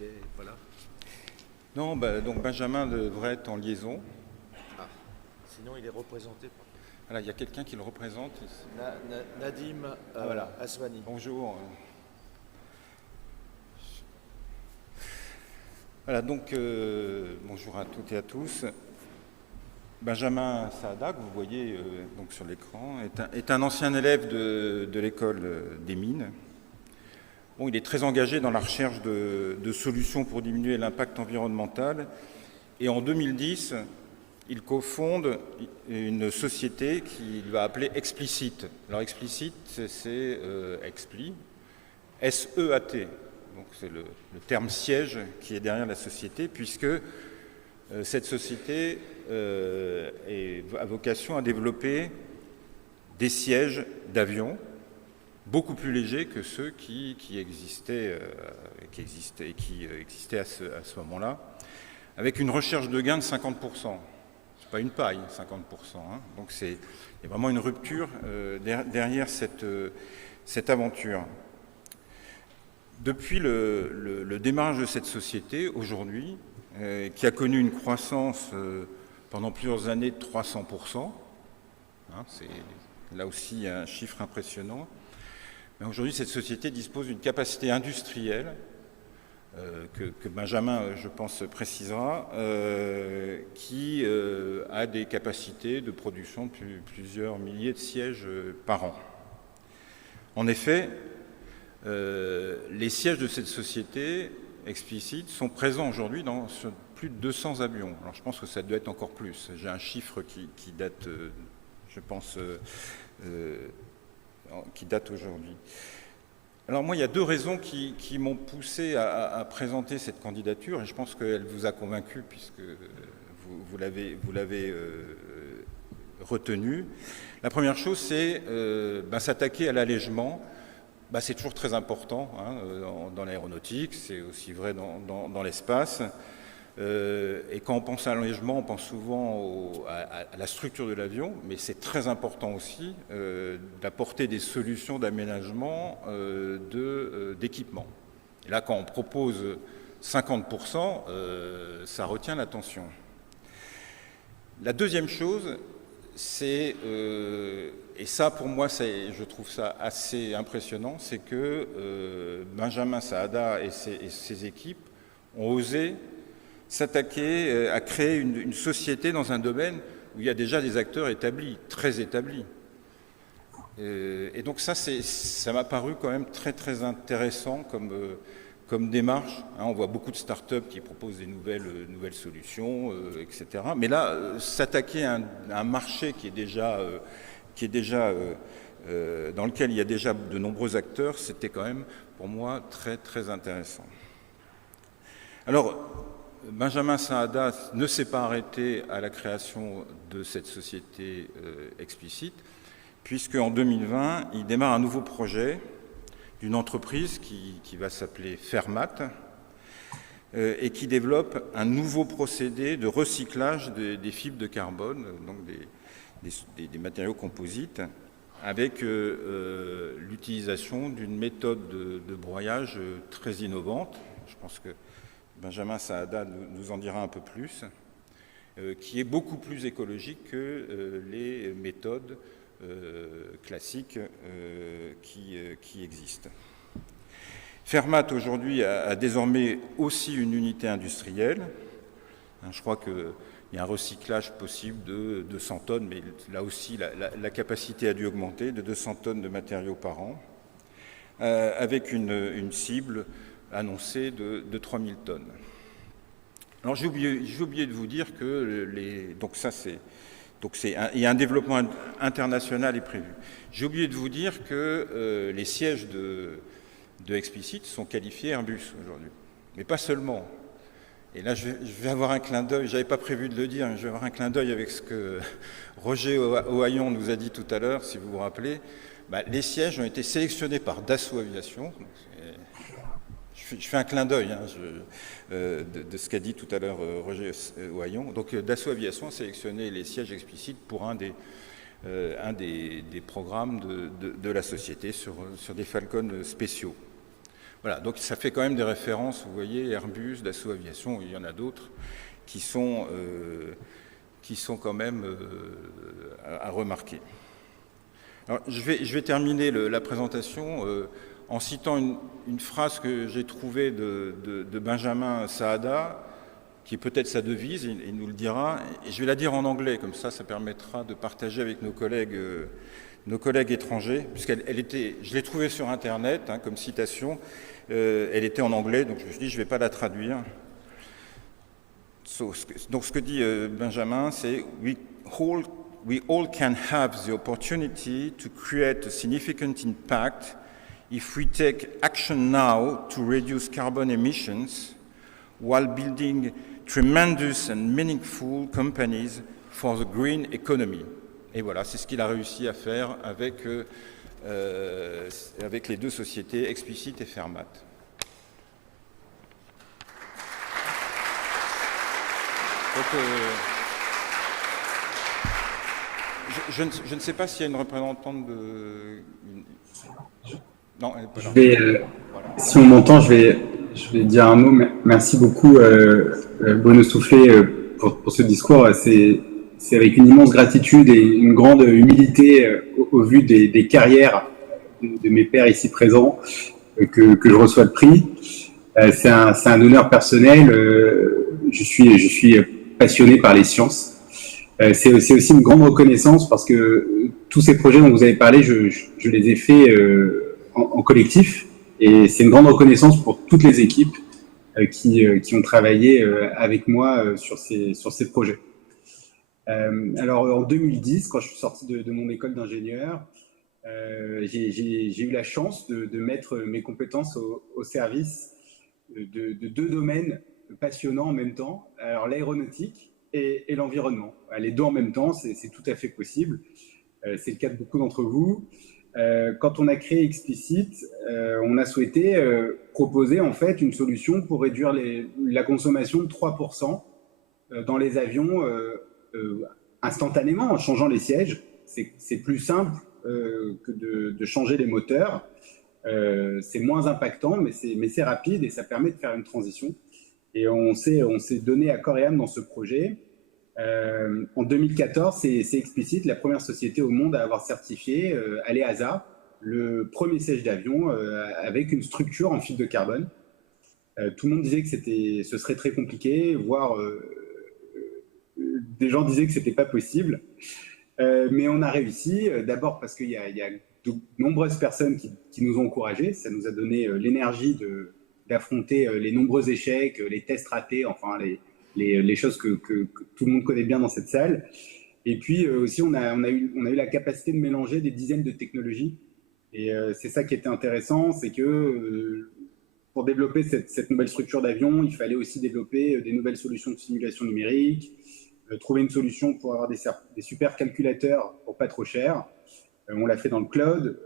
il est pas là? Non, donc Benjamin devrait être en liaison. Ah, sinon il est représenté par Voilà, il y a quelqu'un qui le représente ici. Nadim Voilà. Aswani. Bonjour. Voilà, donc bonjour à toutes et à tous. Benjamin Saada, que vous voyez donc sur l'écran, est un ancien élève de l'école des mines. Bon, il est très engagé dans la recherche de solutions pour diminuer l'impact environnemental. Et en 2010, il cofonde une société qu'il va appeler Explicit. Alors Explicit, c'est Expli, S-E-A-T. Donc c'est le terme siège qui est derrière la société, puisque cette société a vocation à développer des sièges d'avions beaucoup plus légers que ceux qui existaient à ce moment-là, avec une recherche de gain de 50%. C'est pas une paille, 50%. Hein. Donc il y a vraiment une rupture derrière cette aventure. Depuis le démarrage de cette société, aujourd'hui, qui a connu une croissance pendant plusieurs années de 300%, hein, c'est là aussi un chiffre impressionnant. Mais aujourd'hui, cette société dispose d'une capacité industrielle que Benjamin, je pense, précisera, qui a des capacités de production de plusieurs milliers de sièges par an. En effet, les sièges de cette société explicite sont présents aujourd'hui sur plus de 200 avions. Alors je pense que ça doit être encore plus. J'ai un chiffre qui date, je pense, qui date aujourd'hui. Alors moi, il y a deux raisons qui m'ont poussé à présenter cette candidature, et je pense qu'elle vous a convaincu puisque vous l'avez retenu. La première chose, c'est s'attaquer à l'allègement. C'est toujours très important dans l'aéronautique, c'est aussi vrai dans l'espace. Et quand on pense à l'allègement, on pense souvent à la structure de l'avion, mais c'est très important aussi d'apporter des solutions d'aménagement d'équipement. Et là, quand on propose 50%, ça retient l'attention. La deuxième chose, c'est, et ça pour moi, je trouve ça assez impressionnant, c'est que Benjamin Saada et ses équipes ont osé s'attaquer à créer une société dans un domaine où il y a déjà des acteurs établis, très établis. Et donc ça m'a paru quand même très très intéressant comme démarche. On voit beaucoup de start-up qui proposent des nouvelles solutions, etc. Mais là, s'attaquer à un marché qui est déjà dans lequel il y a déjà de nombreux acteurs, c'était quand même pour moi très très intéressant. Alors, Benjamin Saada ne s'est pas arrêté à la création de cette société explicite, puisque en 2020, il démarre un nouveau projet d'une entreprise qui va s'appeler Fermat et qui développe un nouveau procédé de recyclage des fibres de carbone, donc des matériaux composites, avec l'utilisation d'une méthode de broyage très innovante. Je pense que Benjamin Saada nous en dira un peu plus, qui est beaucoup plus écologique que les méthodes classiques qui existent. Fermat aujourd'hui a désormais aussi une unité industrielle. Je crois qu'il y a un recyclage possible de 200 tonnes, mais là aussi la capacité a dû augmenter de 200 tonnes de matériaux par an, avec une cible annoncé de 3000 tonnes. Alors j'ai oublié de vous dire que il y a un développement international est prévu. J'ai oublié de vous dire que les sièges de Explicit sont qualifiés Airbus aujourd'hui, mais pas seulement. Et là, je vais avoir un clin d'œil, je n'avais pas prévu de le dire, mais je vais avoir un clin d'œil avec ce que Roger Ohaillon nous a dit tout à l'heure, si vous vous rappelez. Les sièges ont été sélectionnés par Dassault Aviation. Je fais un clin d'œil de ce qu'a dit tout à l'heure Roger Ohaillon. Donc Dassault Aviation a sélectionné les sièges explicites pour un des programmes de la société sur des Falcons spéciaux. Voilà, donc ça fait quand même des références, vous voyez, Airbus, Dassault Aviation, il y en a d'autres, qui sont quand même à remarquer. Alors, je vais terminer la présentation en citant une phrase que j'ai trouvée de Benjamin Saada, qui est peut-être sa devise, il nous le dira, et je vais la dire en anglais, comme ça permettra de partager avec nos collègues étrangers, puisqu'elle était, je l'ai trouvée sur Internet comme citation, elle était en anglais, donc je me suis dit je ne vais pas la traduire. Donc ce que dit Benjamin, c'est we all can have the opportunity to create a significant impact if we take action now to reduce carbon emissions while building tremendous and meaningful companies for the green economy. Et voilà, c'est ce qu'il a réussi à faire avec les deux sociétés, Explicit et Fermat. Donc, je ne sais pas s'il y a une représentante de... Non, elle est pas là. Si on m'entend, je vais dire un mot. Merci beaucoup, Bruno Soufflet, pour ce discours. C'est avec une immense gratitude et une grande humilité au vu des carrières de mes pairs ici présents que je reçois le prix. C'est un honneur personnel. Je suis passionné par les sciences. C'est aussi une grande reconnaissance parce que tous ces projets dont vous avez parlé, je les ai faits en collectif. Et c'est une grande reconnaissance pour toutes les équipes qui ont travaillé avec moi sur ces projets. Alors en 2010, quand je suis sorti de mon école d'ingénieur, j'ai eu la chance de mettre mes compétences au service de deux domaines passionnants en même temps. Alors l'aéronautique et l'environnement. Les deux en même temps, c'est tout à fait possible. C'est le cas de beaucoup d'entre vous. Quand on a créé Explicit, on a souhaité proposer en fait une solution pour réduire la consommation de 3% dans les avions instantanément en changeant les sièges. C'est plus simple que de changer les moteurs. C'est moins impactant, mais c'est rapide et ça permet de faire une transition. Et on s'est donné à corps et âme dans ce projet. En 2014, c'est Explicit, la première société au monde à avoir certifié à l'EASA le premier siège d'avion avec une structure en fibre de carbone. Tout le monde disait que ce serait très compliqué, voire des gens disaient que c'était pas possible. Mais on a réussi, d'abord parce qu'il y a de nombreuses personnes qui nous ont encouragés. Ça nous a donné l'énergie d'affronter les nombreux échecs, les tests ratés, enfin les choses que tout le monde connaît bien dans cette salle. Et puis aussi, on a eu la capacité de mélanger des dizaines de technologies. Et c'est ça qui était intéressant, c'est que pour développer cette nouvelle structure d'avion, il fallait aussi développer des nouvelles solutions de simulation numérique, trouver une solution pour avoir des super calculateurs pour pas trop cher. On l'a fait dans le cloud.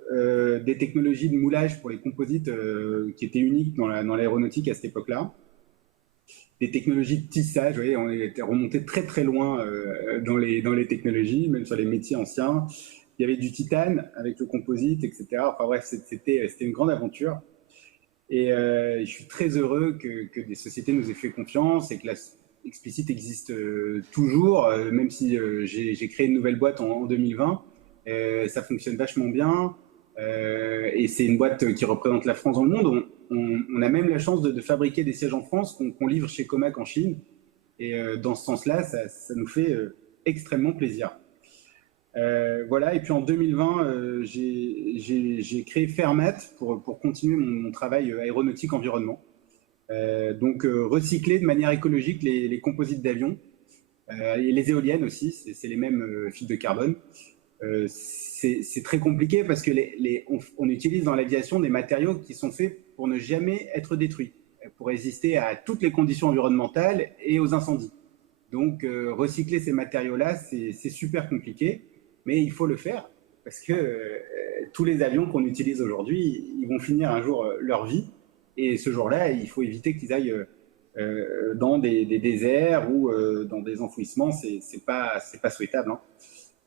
Des technologies de moulage pour les composites qui étaient uniques dans l'aéronautique à cette époque-là. Des technologies de tissage, vous voyez, on était remonté très très loin dans les technologies, même sur les métiers anciens. Il y avait du titane avec le composite, etc. Enfin bref, c'était une grande aventure. Et je suis très heureux que des sociétés nous aient fait confiance et que Explicit existe toujours, même si j'ai créé une nouvelle boîte en 2020. Ça fonctionne vachement bien et c'est une boîte qui représente la France dans le monde. On a même la chance de fabriquer des sièges en France qu'on livre chez Comac en Chine. Et dans ce sens-là, ça nous fait extrêmement plaisir. Voilà, et puis en 2020, j'ai créé Fermat pour continuer mon travail aéronautique environnement. Donc recycler de manière écologique les composites d'avion et les éoliennes aussi, c'est les mêmes fibres de carbone. C'est très compliqué parce que on utilise dans l'aviation des matériaux qui sont faits pour ne jamais être détruits, pour résister à toutes les conditions environnementales et aux incendies. Donc recycler ces matériaux-là, c'est super compliqué, mais il faut le faire parce que tous les avions qu'on utilise aujourd'hui, ils vont finir un jour leur vie. Et ce jour-là, il faut éviter qu'ils aillent dans des déserts ou dans des enfouissements. C'est pas souhaitable. Hein.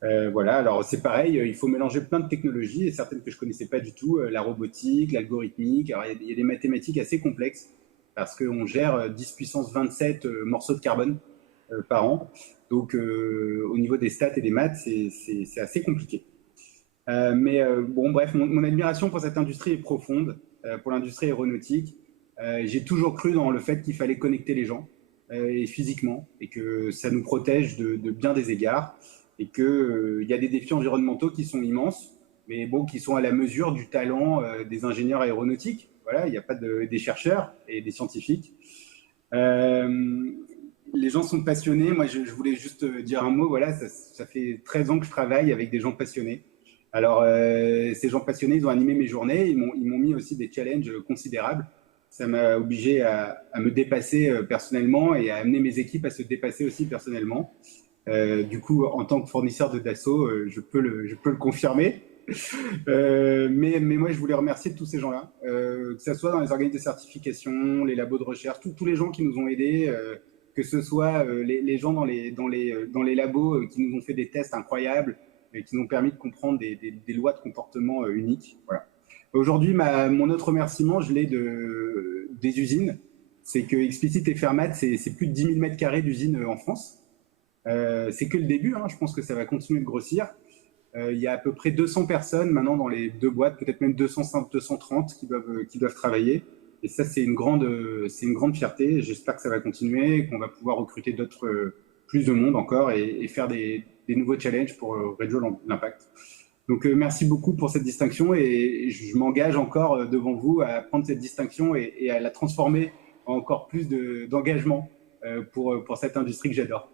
Voilà, alors c'est pareil, il faut mélanger plein de technologies, et certaines que je ne connaissais pas du tout, la robotique, l'algorithmique. Alors il y a des mathématiques assez complexes, parce qu'on gère 10 puissance 27 morceaux de carbone par an. Donc au niveau des stats et des maths, c'est assez compliqué. Bon, bref, mon admiration pour cette industrie est profonde, pour l'industrie aéronautique. J'ai toujours cru dans le fait qu'il fallait connecter les gens, et physiquement, et que ça nous protège de bien des égards, et qu'il y a des défis environnementaux qui sont immenses, mais bon, qui sont à la mesure du talent des ingénieurs aéronautiques. Voilà, il n'y a pas des chercheurs et des scientifiques. Les gens sont passionnés. Moi, je voulais juste dire un mot. Voilà, ça fait 13 ans que je travaille avec des gens passionnés. Alors, ces gens passionnés, ils ont animé mes journées. Ils m'ont mis aussi des challenges considérables. Ça m'a obligé à me dépasser personnellement, et à amener mes équipes à se dépasser aussi personnellement. Du coup, en tant que fournisseur de Dassault, je peux le confirmer. Mais moi, je voulais remercier tous ces gens-là, que ce soit dans les organismes de certification, les labos de recherche, tous les gens qui nous ont aidés, que ce soit les gens dans les labos qui nous ont fait des tests incroyables, et qui nous ont permis de comprendre des lois de comportement uniques. Voilà. Aujourd'hui, mon autre remerciement, je l'ai des usines. C'est que Explicit et Fermat, c'est plus de 10 000 mètres carrés d'usines en France. C'est que le début, hein. Je pense que ça va continuer de grossir. Il y a à peu près 200 personnes maintenant dans les deux boîtes, peut-être même 205, 230 qui doivent travailler. Et ça, c'est une grande fierté. J'espère que ça va continuer, qu'on va pouvoir recruter plus de monde encore, et faire des nouveaux challenges pour réduire l'impact. Donc, merci beaucoup pour cette distinction, et je m'engage encore devant vous à prendre cette distinction et à la transformer en encore plus d'engagement pour cette industrie que j'adore.